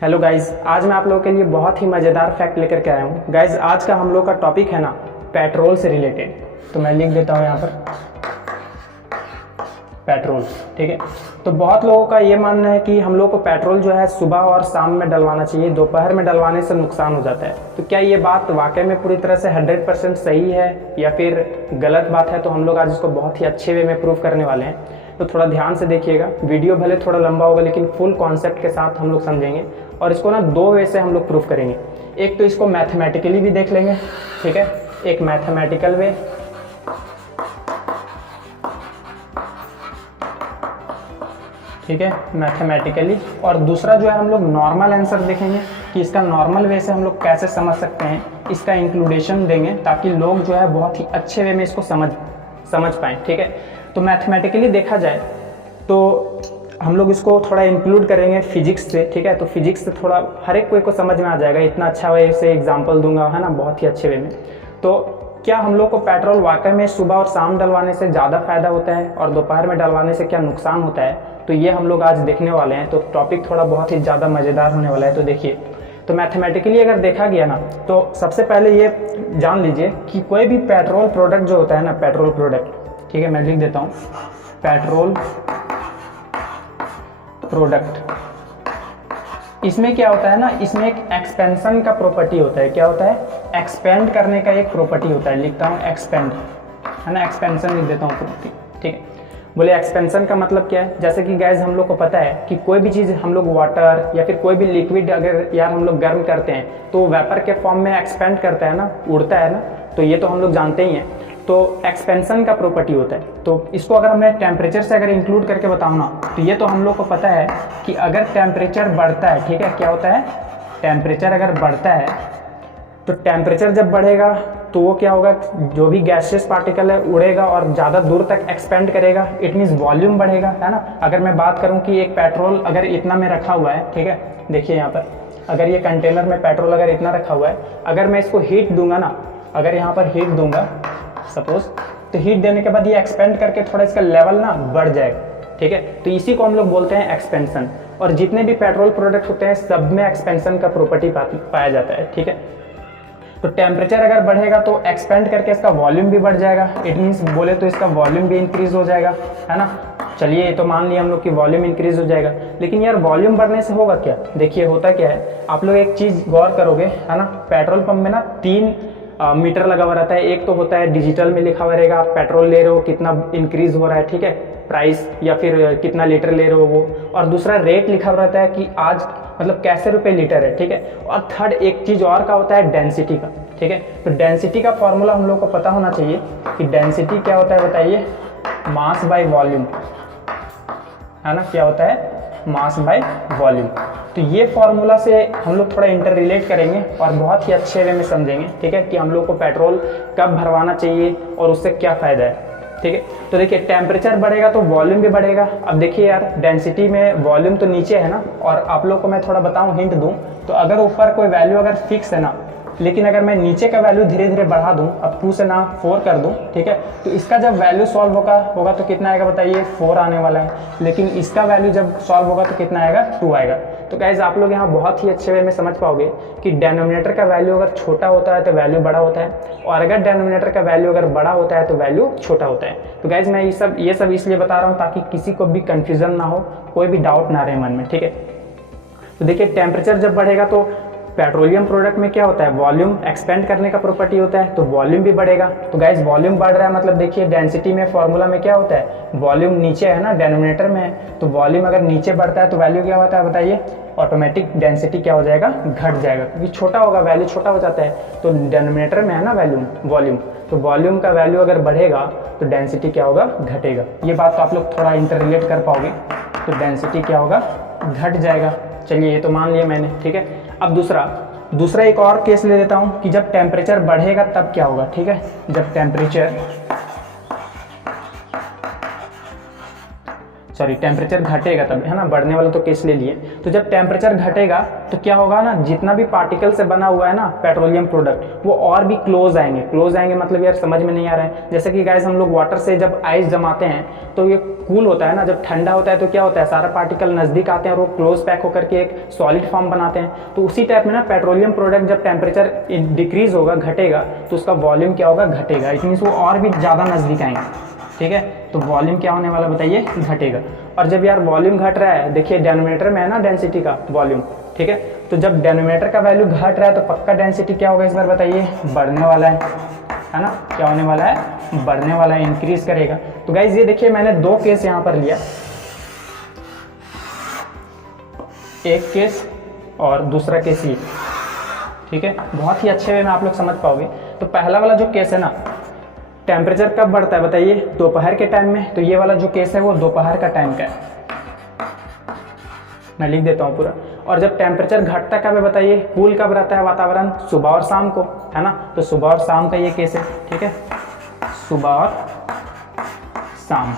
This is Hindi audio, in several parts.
हेलो गाइज, आज मैं आप लोगों के लिए बहुत ही मज़ेदार फैक्ट लेकर के आया हूँ। गाइज, आज का हम लोग का टॉपिक है ना पेट्रोल से रिलेटेड। तो मैं लिख देता हूँ यहाँ पर पेट्रोल। ठीक है, तो बहुत लोगों का ये मानना है कि हम लोग को पेट्रोल जो है सुबह और शाम में डलवाना चाहिए, दोपहर में डलवाने से नुकसान हो जाता है। तो क्या ये बात वाकई में पूरी तरह से 100% सही है या फिर गलत बात है? तो हम लोग आज इसको बहुत ही अच्छे वे में प्रूव करने वाले हैं। तो थोड़ा ध्यान से देखिएगा, वीडियो भले थोड़ा लंबा होगा लेकिन फुल कॉन्सेप्ट के साथ हम लोग समझेंगे। और इसको ना दो वे से हम लोग प्रूफ करेंगे। एक तो इसको मैथमेटिकली भी देख लेंगे, ठीक है, एक मैथमेटिकल वे, ठीक है, मैथमेटिकली। और दूसरा जो है हम लोग नॉर्मल आंसर देखेंगे कि इसका नॉर्मल वे से हम लोग कैसे समझ सकते हैं, इसका इंक्लूडेशन देंगे ताकि लोग जो है बहुत ही अच्छे वे में इसको समझ पाएँ। ठीक है, तो मैथमेटिकली देखा जाए तो हम लोग इसको थोड़ा इंक्लूड करेंगे फिजिक्स से। ठीक है, तो फिजिक्स से थोड़ा हर एक कोई को समझ में आ जाएगा। इतना अच्छा वे से एग्जाम्पल दूंगा, है ना, बहुत ही अच्छे वे में। तो क्या हम लोग को पेट्रोल वाकई में सुबह और शाम डलवाने से ज़्यादा फायदा होता है और दोपहर में डलवाने से क्या नुकसान होता है? तो ये हम लोग आज देखने वाले हैं। तो टॉपिक थोड़ा बहुत ही ज़्यादा मज़ेदार होने वाला है। तो देखिए, तो मैथमेटिकली अगर देखा गया ना, तो सबसे पहले ये जान लीजिए कि कोई भी पेट्रोल प्रोडक्ट जो होता है ना, पेट्रोल प्रोडक्ट, ठीक है, मैं लिख देता हूँ पेट्रोल प्रोडक्ट, इसमें क्या होता है ना, इसमें एक एक्सपेंशन का प्रॉपर्टी होता है। क्या होता है? एक्सपेंड करने का एक प्रॉपर्टी होता है। लिखता हूँ एक्सपेंड, है ना, एक्सपेंशन लिख देता हूँ प्रॉपर्टी। ठीक है, बोले एक्सपेंशन का मतलब क्या है? जैसे कि गैस हम लोग को पता है कि कोई भी चीज़ हम लोग वाटर या फिर कोई भी लिक्विड अगर यार हम लोग गर्म करते हैं तो वेपर के फॉर्म में एक्सपेंड करता है ना, उड़ता है ना, तो ये तो हम लोग जानते ही हैं। तो एक्सपेंशन का प्रॉपर्टी होता है। तो इसको अगर मैं टेम्परेचर से अगर इंक्लूड करके बताऊँ ना, तो ये तो हम लोग को पता है कि अगर टेम्परेचर बढ़ता है, ठीक है, क्या होता है, टेम्परेचर अगर बढ़ता है तो टेम्परेचर जब बढ़ेगा तो वो क्या होगा, जो भी गैसियस पार्टिकल है उड़ेगा और ज़्यादा दूर तक एक्सपेंड करेगा। इट मीन्स वॉल्यूम बढ़ेगा, है ना। अगर मैं बात करूँ कि एक पेट्रोल अगर इतना में रखा हुआ है, ठीक है, देखिए यहाँ पर अगर ये कंटेनर में पेट्रोल अगर इतना रखा हुआ है, अगर मैं इसको हीट दूंगा ना, अगर यहाँ पर हीट दूंगा सपोज, तो हीट देने के बाद ये एक्सपेंड करके थोड़ा इसका लेवल ना बढ़ जाएगा। ठीक है, तो इसी को हम लोग बोलते हैं एक्सपेंशन। और जितने भी पेट्रोल प्रोडक्ट होते हैं सब में एक्सपेंशन का प्रॉपर्टी पाया जाता है। ठीक है, तो टेम्परेचर अगर बढ़ेगा तो एक्सपेंड करके इसका वॉल्यूम भी बढ़ जाएगा। इट मीन्स बोले तो इसका वॉल्यूम भी इंक्रीज हो जाएगा, है ना। चलिए, ये तो मान लिया हम लोग कि वॉल्यूम इंक्रीज हो जाएगा, लेकिन यार वॉल्यूम बढ़ने से होगा क्या? देखिए होता क्या है, आप लोग एक चीज़ गौर करोगे, है ना, पेट्रोल पंप में ना 3 मीटर लगा हुआ रहता है। एक तो होता है डिजिटल में लिखा हुआ रहेगा, आप पेट्रोल ले रहे हो कितना इंक्रीज हो रहा है, ठीक है, प्राइस या फिर कितना लीटर ले रहे हो वो। और दूसरा रेट लिखा हुआ रहता है कि आज मतलब कैसे रुपए लीटर है, ठीक है। और थर्ड एक चीज़ और का होता है डेंसिटी का। ठीक है, तो डेंसिटी का फॉर्मूला हम लोग को पता होना चाहिए कि डेंसिटी क्या होता है, बताइए, मास बाय वॉल्यूम, है ना। क्या होता है? Mass by volume. तो ये फॉर्मूला से हम लोग थोड़ा इंटर रिलेट करेंगे और बहुत ही अच्छे वे में समझेंगे, ठीक है, कि हम लोग को पेट्रोल कब भरवाना चाहिए और उससे क्या फ़ायदा है। ठीक है, तो देखिए टेम्परेचर बढ़ेगा तो वॉल्यूम भी बढ़ेगा। अब देखिए यार, डेंसिटी में वॉल्यूम तो नीचे है ना, और आप लोग को मैं थोड़ा बताऊँ, हिंट दूँ, तो अगर ऊपर कोई वैल्यू अगर फिक्स है ना, लेकिन अगर मैं नीचे का वैल्यू धीरे धीरे बढ़ा दूं, अब 2 से ना 4 कर दूं, ठीक है, तो इसका जब वैल्यू सॉल्व होगा तो कितना आएगा बताइए? 4 आने वाला है। लेकिन इसका वैल्यू जब सॉल्व होगा तो कितना आएगा? 2 आएगा। तो गाइस आप लोग यहाँ बहुत ही अच्छे वे में समझ पाओगे कि डेनोमिनेटर का वैल्यू अगर छोटा होता है तो वैल्यू बड़ा होता है, और अगर डेनोमिनेटर का वैल्यू अगर बड़ा होता है तो वैल्यू छोटा होता है। तो गाइस मैं ये सब इसलिए बता रहा हूँ ताकि किसी को भी कन्फ्यूजन ना हो, कोई भी डाउट ना रहे मन में। ठीक है, तो देखिए टेम्परेचर जब बढ़ेगा तो पेट्रोलियम प्रोडक्ट में क्या होता है, वॉल्यूम एक्सपेंड करने का प्रॉपर्टी होता है, तो वॉल्यूम भी बढ़ेगा। तो गाइस वॉल्यूम बढ़ रहा है मतलब देखिए डेंसिटी में फॉर्मूला में क्या होता है, वॉल्यूम नीचे है ना, डेनोमिनेटर में है, तो वॉल्यूम अगर नीचे बढ़ता है तो वैल्यू क्या होता है बताइए? ऑटोमेटिक डेंसिटी क्या हो जाएगा? घट जाएगा, क्योंकि छोटा होगा, वैल्यू छोटा हो जाता है। तो डेनोमिनेटर में है ना वॉल्यूम, तो वॉल्यूम का वैल्यू अगर बढ़ेगा तो डेंसिटी क्या होगा? घटेगा। ये बात तो आप लोग थोड़ा इंटर रिलेट कर पाओगे। तो डेंसिटी क्या होगा? घट जाएगा। चलिए, ये तो मान लिया मैंने, ठीक है। अब दूसरा एक और केस ले लेता हूँ कि जब टेम्परेचर बढ़ेगा तब क्या होगा। ठीक है, सॉरी टेम्परेचर घटेगा तब, है ना, बढ़ने वाला तो केस ले लिए। तो जब टेम्परेचर घटेगा तो क्या होगा ना, जितना भी पार्टिकल से बना हुआ है ना पेट्रोलियम प्रोडक्ट, वो और भी क्लोज आएंगे। क्लोज आएंगे मतलब यार समझ में नहीं आ रहा है। जैसे कि गाइस हम लोग वाटर से जब आइस जमाते हैं तो ये कूल होता है ना, जब ठंडा होता है तो क्या होता है, सारा पार्टिकल नज़दीक आते हैं और वो क्लोज पैक होकर के एक सॉलिड फॉर्म बनाते हैं। तो उसी टाइप में ना पेट्रोलियम प्रोडक्ट जब टेम्परेचर डिक्रीज होगा, घटेगा, तो उसका वॉल्यूम क्या होगा, घटेगा। इट मीन्स वो और भी ज़्यादा नज़दीक आएंगे, ठीक है। तो वॉल्यूम क्या होने वाला बताइए, घटेगा। और जब यार वॉल्यूम घट रहा है, देखिए डेनोमीटर में है ना डेंसिटी का वॉल्यूम, ठीक है। तो जब डेनोमीटर का वैल्यू घट रहा है तो पक्का डेंसिटी क्या होगा इस बार बताइए, बढ़ने वाला है ना। क्या होने वाला है, बढ़ने वाला है, इंक्रीज करेगा। तो गाइज ये देखिए मैंने दो केस यहाँ पर लिया, एक केस और दूसरा केस ये, ठीक है। बहुत ही अच्छे वे में आप लोग समझ पाओगे। तो पहला वाला जो केस है ना, टेम्परेचर कब बढ़ता है बताइए, दोपहर के टाइम में। तो ये वाला जो केस है वो दोपहर का टाइम का है, मैं लिख देता हूँ पूरा। और जब टेम्परेचर घटता कब है बताइए, कूल कब रहता है वातावरण, सुबह और शाम को, है ना। तो सुबह और शाम का ये केस है, ठीक है, सुबह और शाम,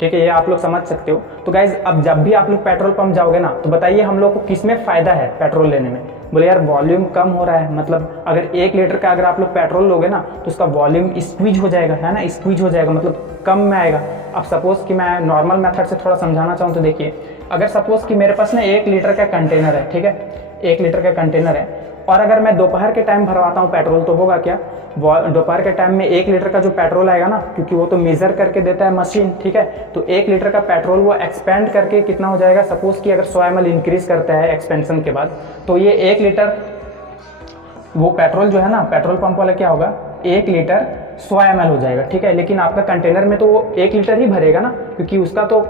ठीक है। ये आप लोग समझ सकते हो। तो गाइज अब जब भी आप लोग पेट्रोल पंप जाओगे ना, तो बताइए हम लोग को किस में फ़ायदा है पेट्रोल लेने में। बोले यार वॉल्यूम कम हो रहा है, मतलब अगर 1 लीटर का अगर आप लोग पेट्रोल लोगे ना तो उसका वॉल्यूम स्क्वीज हो जाएगा, है ना, स्क्वीज हो जाएगा, मतलब कम में आएगा। अब सपोज़ कि मैं नॉर्मल मेथड से थोड़ा समझाना चाहूँ तो देखिए, अगर सपोज़ कि मेरे पास ना 1 लीटर का कंटेनर है, ठीक है, 1 लीटर का कंटेनर है, और अगर मैं दोपहर के टाइम भरवाता हूँ पेट्रोल, तो होगा क्या, दोपहर के टाइम में 1 लीटर का जो पेट्रोल आएगा ना, क्योंकि वो तो मेज़र करके देता है मशीन, ठीक है। तो 1 लीटर का पेट्रोल वो एक्सपेंड करके कितना हो जाएगा, सपोज़ कि अगर 100 ml इंक्रीज करता है एक्सपेंशन के बाद, तो ये 1 लीटर वो पेट्रोल जो है ना, पेट्रोल पंप वाला क्या होगा, 1 लीटर 100 ml हो जाएगा, ठीक है। लेकिन आपका कंटेनर में तो वो 1 लीटर ही भरेगा ना, क्योंकि उसका तो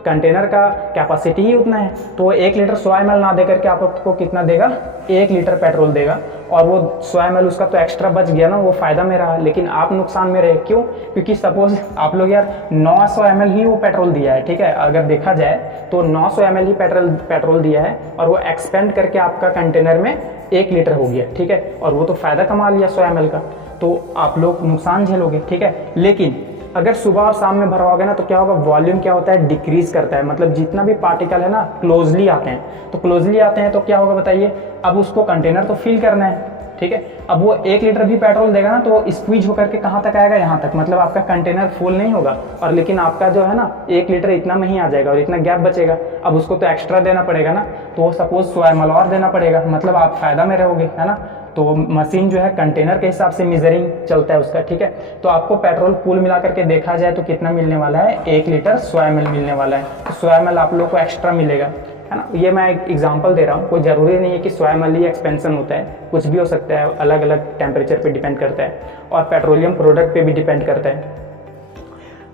कंटेनर का कैपेसिटी ही उतना है। तो वो 1 लीटर 100 ml ना दे करके आपको कितना देगा, 1 लीटर पेट्रोल देगा, और वो 100 ml उसका तो एक्स्ट्रा बच गया ना, वो फ़ायदा में रहा। लेकिन आप नुकसान में रहे, क्यों, क्योंकि सपोज आप लोग यार 900 ml ही वो पेट्रोल दिया है, ठीक है। अगर देखा जाए तो 900 ml ही पेट्रोल दिया है, और वो एक्सपेंड करके आपका कंटेनर में 1 लीटर हो गया, ठीक है। और वो तो फ़ायदा कमा लिया 100 ml का, तो आप लोग नुकसान झेलोगे, ठीक है। लेकिन अगर सुबह और शाम में भरवाओगे ना तो क्या होगा, वॉल्यूम क्या होता है, डिक्रीज करता है। मतलब जितना भी पार्टिकल है ना क्लोजली आते हैं, तो क्लोजली आते हैं तो क्या होगा बताइए, अब उसको कंटेनर तो फिल करना है, ठीक है। अब वो 1 लीटर भी पेट्रोल देगा ना तो वो स्क्वीज होकर के कहाँ तक आएगा, यहाँ तक, मतलब आपका कंटेनर फुल नहीं होगा, और लेकिन आपका जो है ना 1 लीटर इतना में ही आ जाएगा और इतना गैप बचेगा। अब उसको तो एक्स्ट्रा देना पड़ेगा ना, तो वो सपोज 100 ml और देना पड़ेगा, मतलब आप फायदा में रहोगे, है ना। तो मशीन जो है कंटेनर के हिसाब से मेजरिंग चलता है उसका, ठीक है। तो आपको पेट्रोल पूल मिला करके देखा जाए तो कितना मिलने वाला है, 1 लीटर 100 ml मिलने वाला है। तो 100 ml आप लोग को एक्स्ट्रा मिलेगा, है ना। ये मैं एक एग्जांपल दे रहा हूँ, कोई ज़रूरी नहीं है कि 100 ml ही एक्सपेंशन होता है, कुछ भी हो सकता है, अलग अलग टेम्परेचर पे डिपेंड करता है, और पेट्रोलियम प्रोडक्ट पे भी डिपेंड करता है।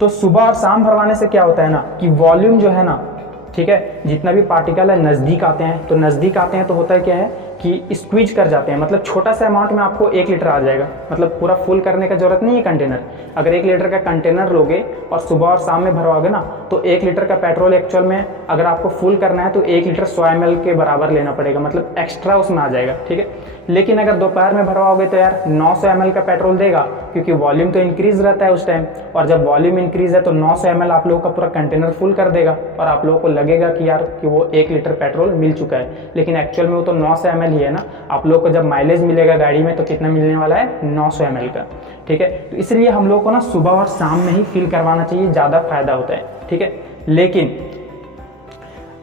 तो सुबह और शाम भरवाने से क्या होता है ना कि वॉल्यूम जो है ना, ठीक है, जितना भी पार्टिकल है नज़दीक आते हैं, तो नज़दीक आते हैं तो होता है क्या है कि स्क्वीज कर जाते हैं, मतलब छोटा सा अमाउंट में आपको 1 लीटर आ जाएगा, मतलब पूरा फुल करने का जरूरत नहीं है कंटेनर। अगर 1 लीटर का कंटेनर लोगे और सुबह और शाम में भरवाओगे ना, तो 1 लीटर का पेट्रोल एक्चुअल में अगर आपको फुल करना है तो 1 लीटर 100 ml के बराबर लेना पड़ेगा, मतलब एक्स्ट्रा उसमें आ जाएगा, ठीक है। लेकिन अगर दोपहर में भरवाओगे तो यार 900 ml का पेट्रोल देगा, क्योंकि वॉल्यूम तो इंक्रीज रहता है उस टाइम, और जब वॉल्यूम इंक्रीज है तो 900 ml आप लोगों का पूरा कंटेनर फुल कर देगा, और आप लोगों को लगेगा कि यार कि वो 1 लीटर पेट्रोल मिल चुका है। लेकिन एक्चुअल में वो तो 900 ml ही है ना। आप लोग को जब माइलेज मिलेगा गाड़ी में तो कितना मिलने वाला है, 900 ml का, ठीक है। तो इसलिए हम लोग को ना सुबह और शाम में ही फिल करवाना चाहिए, ज़्यादा फायदा होता है, ठीक है। लेकिन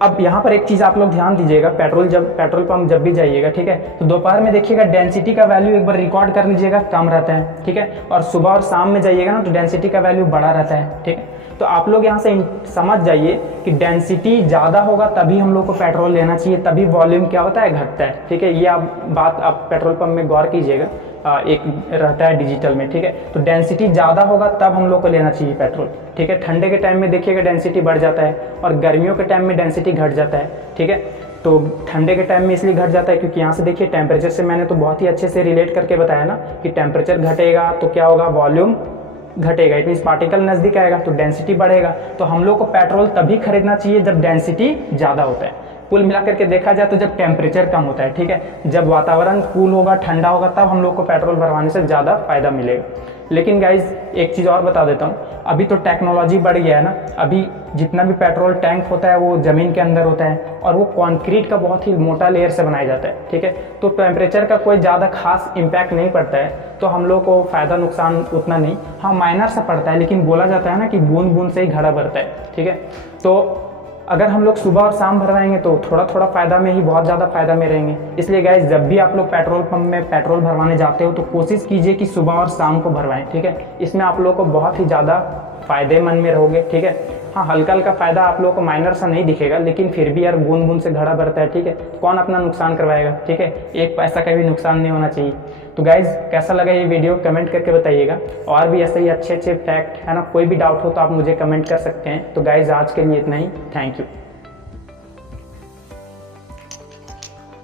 अब यहाँ पर एक चीज़ आप लोग ध्यान दीजिएगा, पेट्रोल पंप जब भी जाइएगा, ठीक है, तो दोपहर में देखिएगा डेंसिटी का वैल्यू एक बार रिकॉर्ड कर लीजिएगा, कम रहता है, ठीक है। और सुबह और शाम में जाइएगा ना तो डेंसिटी का वैल्यू बड़ा रहता है, ठीक है। तो आप लोग यहाँ से समझ जाइए कि डेंसिटी ज़्यादा होगा तभी हम लोग को पेट्रोल लेना चाहिए, तभी वॉल्यूम क्या होता है, घटता है, ठीक है। ये आप पेट्रोल पंप में गौर कीजिएगा, एक रहता है डिजिटल में, ठीक है। तो डेंसिटी ज़्यादा होगा तब हम लोग को लेना चाहिए पेट्रोल, ठीक है। ठंडे के टाइम में देखिएगा डेंसिटी बढ़ जाता है, और गर्मियों के टाइम में डेंसिटी घट जाता है, ठीक है। तो ठंडे के टाइम में इसलिए घट जाता है क्योंकि यहाँ से देखिए टेम्परेचर से मैंने तो बहुत ही अच्छे से रिलेट करके बताया ना कि टेम्परेचर घटेगा तो क्या होगा, वॉल्यूम घटेगा, इट मीन्स पार्टिकल नज़दीक आएगा तो डेंसिटी बढ़ेगा। तो हम लोग को पेट्रोल तभी खरीदना चाहिए जब डेंसिटी ज़्यादा होता है। कुल मिला करके देखा जाए तो जब टेम्परेचर कम होता है, ठीक है, जब वातावरण कूल होगा, ठंडा होगा, तब हम लोग को पेट्रोल भरवाने से ज़्यादा फायदा मिलेगा। लेकिन गाइज एक चीज़ और बता देता हूँ, अभी तो टेक्नोलॉजी बढ़ गया है ना, अभी जितना भी पेट्रोल टैंक होता है वो ज़मीन के अंदर होता है और वो कंक्रीट का बहुत ही मोटा लेयर से बनाया जाता है, ठीक है। तो टेम्परेचर का कोई ज़्यादा खास इम्पैक्ट नहीं पड़ता है, तो हम लोग को फ़ायदा नुकसान उतना नहीं, हाँ माइनर सा पड़ता है, लेकिन बोला जाता है ना कि बूंद बूंद से ही घड़ा भरता है, ठीक है। तो अगर हम लोग सुबह और शाम भरवाएंगे तो थोड़ा थोड़ा फ़ायदा में ही बहुत ज़्यादा फ़ायदा में रहेंगे। इसलिए गाइज जब भी आप लोग पेट्रोल पंप में पेट्रोल भरवाने जाते हो तो कोशिश कीजिए कि सुबह और शाम को भरवाएं, ठीक है। इसमें आप लोग को बहुत ही ज़्यादा फ़ायदेमंद में रहोगे, ठीक है। हाँ हल्का हल्का फ़ायदा आप लोगों को माइनर सा नहीं दिखेगा, लेकिन फिर भी यार बूंद बूंद से घड़ा भरता है, ठीक है। कौन अपना नुकसान करवाएगा, ठीक है, एक पैसा का भी नुकसान नहीं होना चाहिए। तो गाइज़ कैसा लगा ये वीडियो कमेंट करके बताइएगा, और भी ऐसे ही अच्छे अच्छे फैक्ट है ना, कोई भी डाउट हो तो आप मुझे कमेंट कर सकते हैं। तो गाइज़ आज के लिए इतना ही, थैंक यू।